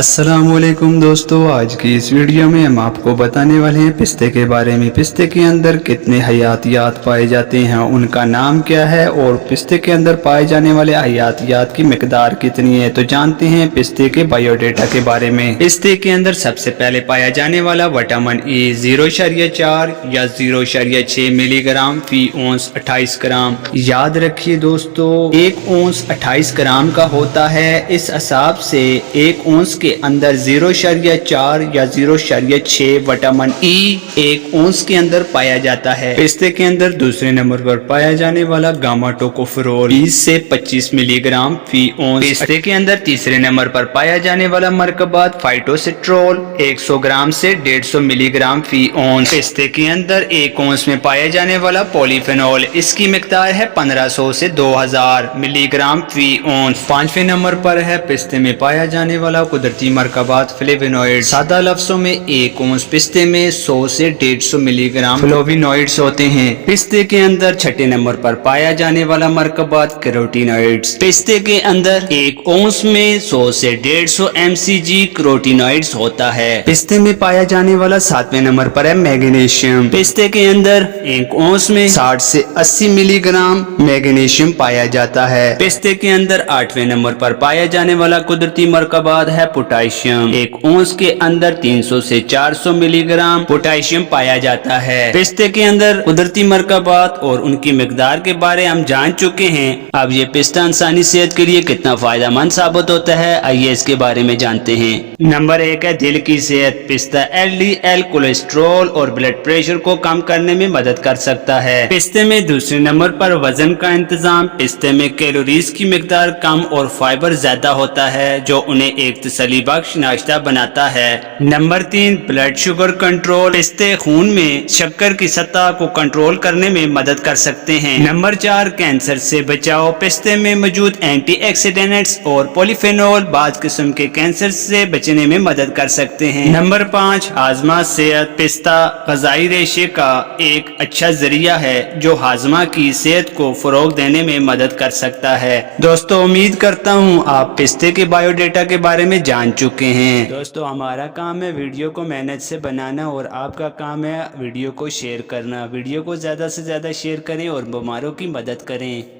अस्सलाम वालेकुम दोस्तों, आज की इस वीडियो में हम आपको बताने वाले हैं पिस्ते के बारे में। पिस्ते के अंदर कितने हयातियात पाए जाते हैं, उनका नाम क्या है और पिस्ते के अंदर पाए जाने वाले हयातियात की मिकदार कितनी है। तो जानते हैं पिस्ते के बायोडेटा के बारे में। पिस्ते के अंदर सबसे पहले पाया जाने वाला विटामिन ए 0.4 या 0.6 मिलीग्राम फी औंस 28 ग्राम। याद रखिए दोस्तों, 1 औंस 28 ग्राम का होता है। इस हिसाब से 1 औंस के अंदर 0.4 या 0.6 विटामिन ई 1 औंस के अंदर पाया जाता है। पिस्ते के अंदर दूसरे नंबर पर पाया जाने वाला गामा टोकोफेरोल 20 से 25 मिलीग्राम फी औंस। पिस्ते के अंदर तीसरे नंबर पर पाया जाने वाला मरकबात फाइटोसिट्रोल 100 ग्राम से 150 मिलीग्राम फी औंस। पिस्ते के अंदर 1 औंस में पाया जाने वाला पॉलीफेनॉल, इसकी मिकदार है 1500 से 2000 मिलीग्राम फी औंस। पांचवें नंबर पर है पिस्ते में पाया जाने वाला कुदरती मरकबात फ्लेवोनॉइड। सादा लफ्जों में 1 औंस पिस्ते में 100 से 150 मिलीग्राम फ्लेवोनॉइड्स होते हैं। पिस्ते के अंदर छठे नंबर पर पाया जाने वाला मरकबात कैरोटीनॉइड्स। पिस्ते के अंदर 1 औंस में 100 से 150 mcg कैरोटीनॉइड्स होता है। पिस्ते में पाया जाने वाला सातवें नंबर पर है मैग्नीशियम। पिस्ते के अंदर 1 औंस में 60 से 80 मिलीग्राम मैग्नीशियम पाया जाता है। पिस्ते के अंदर आठवें नंबर पर पाया जाने वाला कुदरती मरकबात है पोटाशियम। 1 औंस के अंदर 300 से 400 मिलीग्राम पोटाशियम पाया जाता है। पिस्ते के अंदर कुदरती मरकबात और उनकी मिकदार के बारे हम जान चुके हैं। अब ये पिस्ता इंसानी सेहत के लिए कितना फायदेमंद साबित होता है, आइए इसके बारे में जानते हैं। नंबर 1 है दिल की सेहत। पिस्ता LDL कोलेस्ट्रॉल और ब्लड प्रेशर को कम करने में मदद कर सकता है। पिस्ते में दूसरे नंबर पर वजन का इंतजाम। पिस्ते में कैलोरीज की मिकदार कम और फाइबर ज्यादा होता है, जो उन्हें एक तसल्ली बख्श नाश्ता बनाता है। Number 3 blood sugar control. पिस्ते खून में शक्कर की सतह को कंट्रोल करने में मदद कर सकते हैं। नंबर 4 कैंसर से बचाव। पिस्ते में मौजूद एंटीऑक्सीडेंट्स और पॉलीफेनॉल बाज़ किस्म के कैंसर से बचने में मदद कर सकते हैं। नंबर 5 हाजमा सेहत। पिस्ता ग़िज़ाई रेशे का एक अच्छा जरिया है जो हाजमा की सेहत को फरोग देने में मदद कर सकता है। दोस्तों, उम्मीद करता हूँ आप पिस्ते के बायोडेटा के बारे में जान चुके हैं। दोस्तों, हमारा काम है वीडियो को मेहनत से बनाना और आपका काम है वीडियो को शेयर करना। वीडियो को ज़्यादा से ज़्यादा शेयर करें और बीमारों की मदद करें।